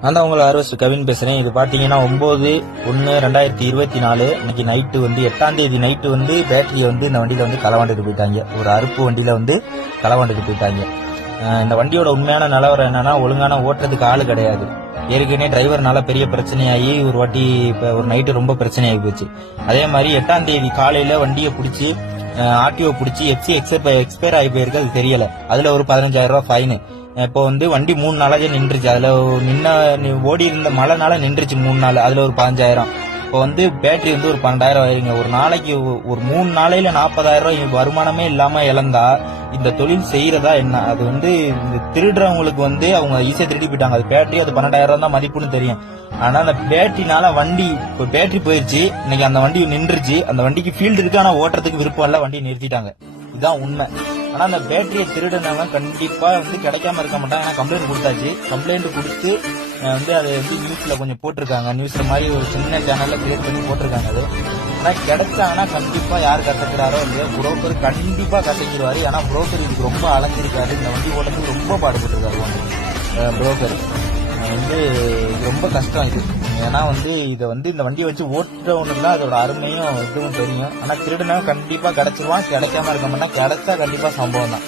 நான் தான் உங்களை ஆர்வஸ்டர் கவின் பேசுறேன். இது பாத்தீங்கன்னா 9/1/2024 இன்னைக்கு நைட்டு வந்து 8ஆம் தேதி நைட்டு வந்து பேட்டரியை வந்து இந்த வண்டியில வந்து களவாண்டுட்டு போயிட்டாங்க. ஒரு அறுப்பு வண்டியில வந்து களவாண்டுட்டு போயிட்டாங்க. இந்த வண்டியோட உண்மையான நிலவரம் என்னன்னா, ஒழுங்கான ஓட்டுறதுக்கு ஆளு கிடையாது. ஏற்கனவே டிரைவர்னால பெரிய பிரச்சனையாகி ஒரு வாட்டி இப்போ ஒரு நைட்டு ரொம்ப பிரச்சனையாகி போச்சு. அதே மாதிரி 8ஆம் தேதி காலையில வண்டியை பிடிச்சி ஆர்டிஓ பிடிச்சி எஃப்சி எக்ஸ்பயர் ஆகி போயிருக்கு, அது தெரியல. அதுல ஒரு 15,000 ரூபாய் ஃபைனு. இப்போ வந்து வண்டி 3 நாளாக நின்றுச்சு. அதுல ஓடி இருந்த மழைனால நின்றுச்சு 3 நாள். அதுல ஒரு 15,000. இப்போ வந்து பேட்டரி வந்து ஒரு 12,000 ஆயிருங்க. ஒரு நாளைக்கு ஒரு 3 நாளையில 40,000 ரூபாய் வருமானமே இல்லாம இழந்தா இந்த தொழில் செய்யறதா என்ன? அது வந்து இந்த திருடுறவங்களுக்கு வந்து அவங்க ஈஸியா திருடி போயிட்டாங்க. அது பேட்டரி அது 12,000 தான் மதிப்புன்னு தெரியும். ஆனா அந்த பேட்டரினால வண்டி இப்போ பேட்டரி போயிருச்சு. இன்னைக்கு அந்த வண்டி நின்றுச்சு. அந்த வண்டிக்கு ஃபீல்டு இருக்கு, ஆனா ஓட்டுறதுக்கு விருப்பம் இல்ல, வண்டியை நிறுத்திட்டாங்க. இதுதான் உண்மை. ஆனா அந்த பேட்டரியை திருடுனவங்க கண்டிப்பா வந்து கிடைக்காம இருக்க மாட்டாங்க. ஏன்னா கம்ப்ளைண்ட் கொடுத்தாச்சு. கம்ப்ளைண்ட் கொடுத்து வந்து அதை வந்து நியூஸ்ல கொஞ்சம் போட்டிருக்காங்க. நியூஸ்ல மாதிரி ஒரு சின்ன சேனல்ல கிரியேட் பண்ணி போட்டிருக்காங்க. அது ஆனா கிடைச்சாங்கன்னா கண்டிப்பா யார் கசக்கிறாரோ இல்லையோ புரோக்கர் கண்டிப்பா கசக்கிடுவாரு. ஏன்னா புரோக்கர் இதுக்கு ரொம்ப அலைஞ்சிருக்காரு. இந்த வண்டி ஓட்டுறதுக்கு ரொம்ப பாடுபட்டிருக்காரு புரோக்கர். வந்து ரொம்ப கஷ்டம் இது. ஏன்னா வந்து இதை வந்து இந்த வண்டியை வச்சு ஓட்டுறவனுக்கு தான் அதோட அருமையும் இதுவும் தெரியும். ஆனா திருடுனா கண்டிப்பா கிடைச்சிருவான், கிடைக்காம இருக்க மாட்டான். கிடைச்சா கண்டிப்பா சம்பவம் தான்.